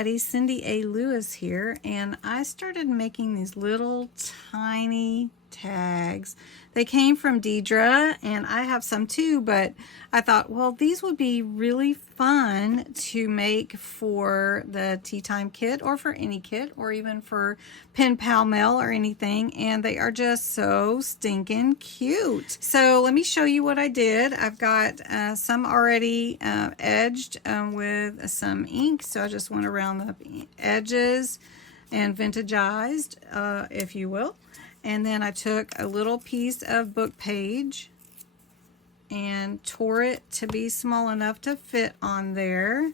everybody, Cindy A. Lewis here, and I started making these little tiny tags. They came from Deidre, and I have some too, but I thought, well, these would be really fun to make for the tea time kit, or for any kit, or even for pen pal mail or anything, and they are just so stinking cute. So let me show you what I did. I've got some already edged with some ink, so I just went around the edges and vintageized, if you will. And then I took a little piece of book page and tore it to be small enough to fit on there.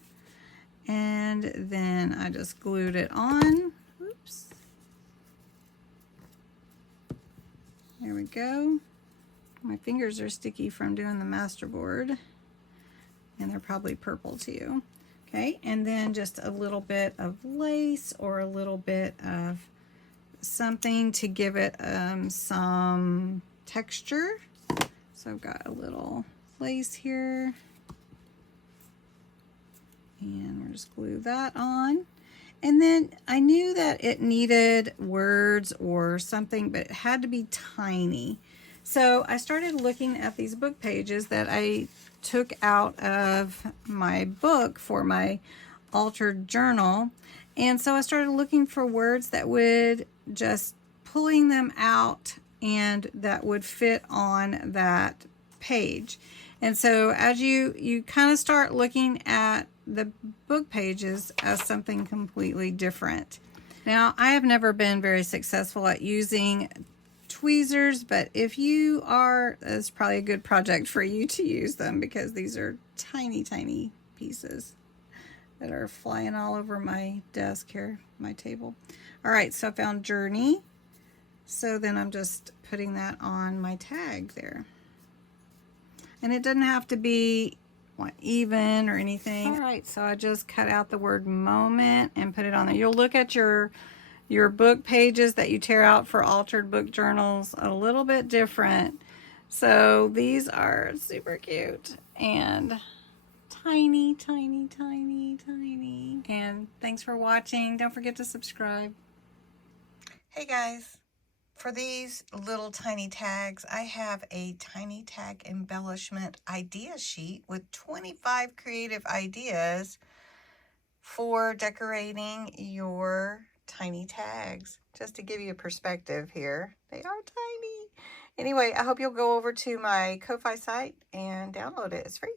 And then I just glued it on. Oops. There we go. My fingers are sticky from doing the masterboard. And they're probably purple too. Okay, and then just a little bit of lace or a little bit of something to give it some texture. So I've got a little lace here, and we'll just glue that on. And then I knew that it needed words or something, but it had to be tiny. So I started looking at these book pages that I took out of my book for my altered journal. And so I started looking for words that would just pulling them out and that would fit on that page. And so as you kind of start looking at the book pages as something completely different. Now, I have never been very successful at using tweezers, but if you are, it's probably a good project for you to use them, because these are tiny, tiny pieces that are flying all over my desk here, my table. All right, so I found Journey. So then I'm just putting that on my tag there. And it doesn't have to be even or anything. All right, so I just cut out the word moment and put it on there. You'll look at your book pages that you tear out for altered book journals a little bit different. So these are super cute and tiny, tiny, tiny, tiny. And thanks for watching. Don't forget to subscribe. Hey guys, for these little tiny tags, I have a tiny tag embellishment idea sheet with 25 creative ideas for decorating your tiny tags. Just to give you a perspective here, they are tiny. Anyway, I hope you'll go over to my Ko-Fi site and download it. It's free.